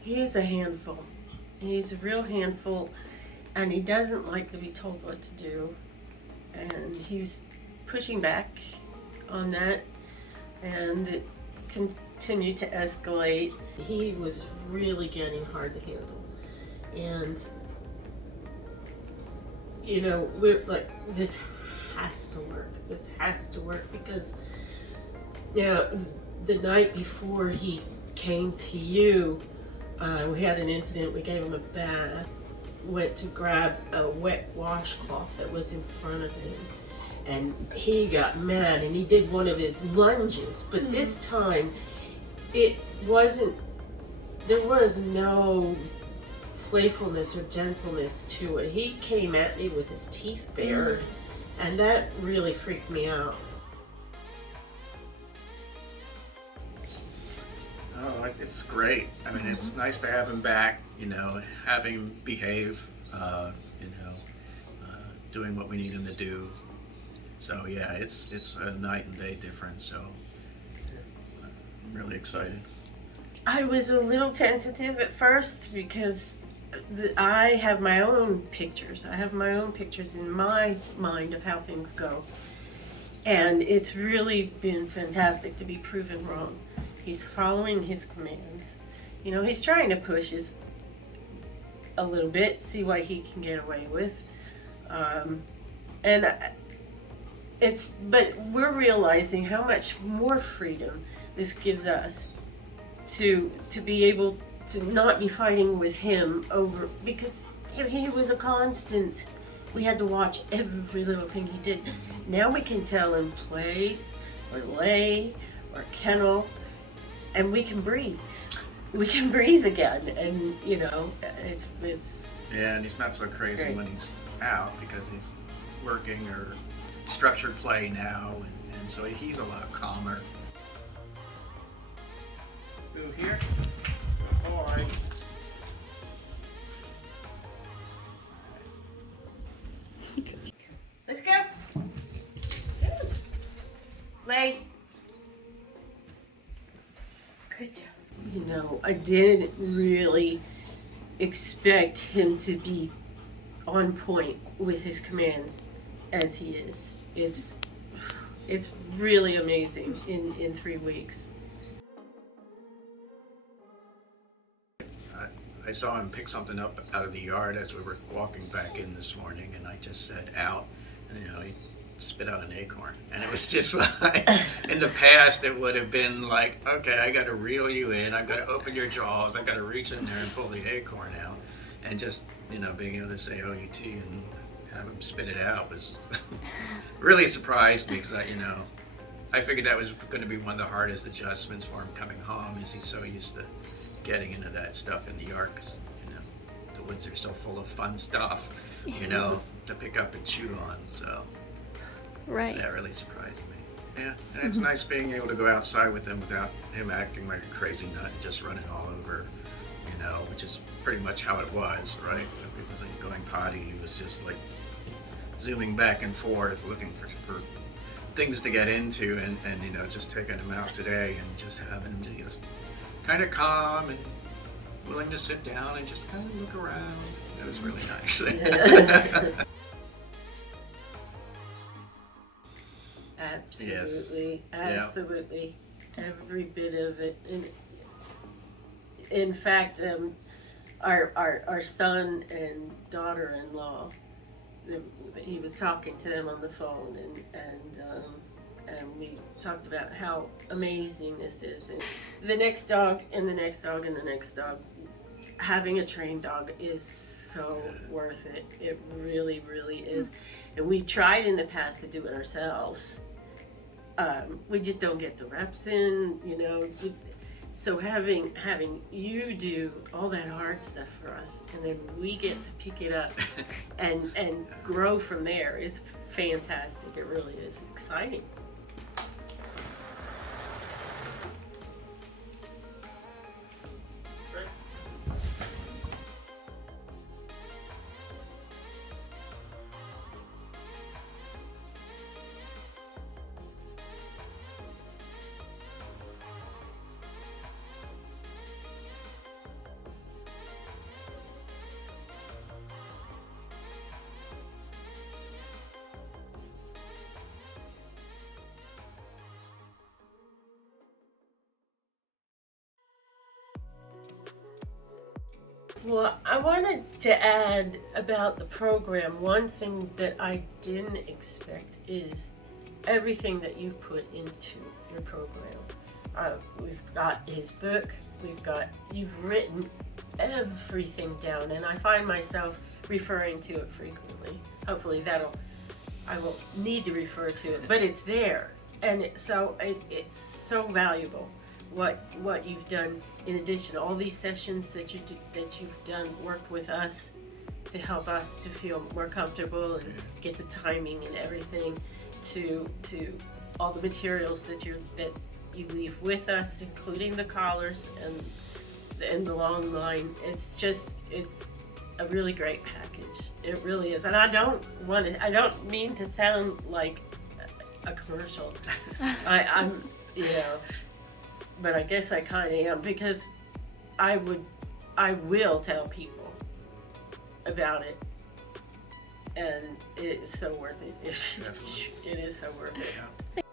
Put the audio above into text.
He's a handful. He's a real handful, and he doesn't like to be told what to do. And he was pushing back on that, and it continued to escalate. He was really getting hard to handle. And, you know, we're like, this has to work. This has to work because, you know, the night before he came to you, we had an incident. We gave him a bath, went to grab a wet washcloth that was in front of him, and he got mad and he did one of his lunges, but this time it wasn't, there was no playfulness or gentleness to it. He came at me with his teeth bared, and that really freaked me out. Oh, it's great. I mean, it's nice to have him back, you know, have him behave, doing what we need him to do. So yeah, it's a night and day difference, so I'm really excited. I was a little tentative at first because I have my own pictures. I have my own pictures in my mind of how things go. And it's really been fantastic to be proven wrong. He's following his commands. You know, he's trying to push his a little bit, see what he can get away with. But we're realizing how much more freedom this gives us to be able to not be fighting with him over, because he was a constant. We had to watch every little thing he did. Now we can tell him place or lay or kennel, and we can breathe. We can breathe again, and you know, it's Yeah, and he's not so crazy great when he's out because he's working or structured play now, and so he's a lot calmer. Through here. All right. Let's go. Lay. Good job. You know, I didn't really expect him to be on point with his commands as he is. It's really amazing in 3 weeks. I saw him pick something up out of the yard as we were walking back in this morning, and I just said out, and you know, he spit out an acorn. And it was just like, in the past it would have been like, okay, I got to reel you in, I've got to open your jaws, I've got to reach in there and pull the acorn out. And just, you know, being able to say OUT and have him spit it out was really surprised me, because I figured that was going to be one of the hardest adjustments for him coming home, is he's so used to getting into that stuff in the yard, because the woods are so full of fun stuff, to pick up and chew on. So Right. that really surprised me. Yeah, and it's nice being able to go outside with him without him acting like a crazy nut and just running all over, which is pretty much how it was, right? If he wasn't going potty, he was just like zooming back and forth looking for things to get into, and just taking him out today and just having him just kind of calm and willing to sit down and just kind of look around. It was really nice. Absolutely, Yes. absolutely, every bit of it. And in fact, our son and daughter-in-law, he was talking to them on the phone, and we talked about how amazing this is. And the next dog, and the next dog, and the next dog. Having a trained dog is so worth it. It really, really is. And we tried in the past to do it ourselves. We just don't get the reps in, So having you do all that hard stuff for us, and then we get to pick it up and grow from there is fantastic. It really is exciting. Well, I wanted to add about the program. One thing that I didn't expect is everything that you put into your program. We've got his book. You've written everything down, and I find myself referring to it frequently. Hopefully I won't need to refer to it, but it's there, and it's so valuable. What you've done in addition, all these sessions that you've done, worked with us to help us to feel more comfortable and get the timing and everything, to all the materials that you leave with us, including the collars and the long line. It's a really great package. It really is, and I don't mean to sound like a commercial. I'm but I guess I kind of am, because I will tell people about it, and it is so worth it. It is so worth it.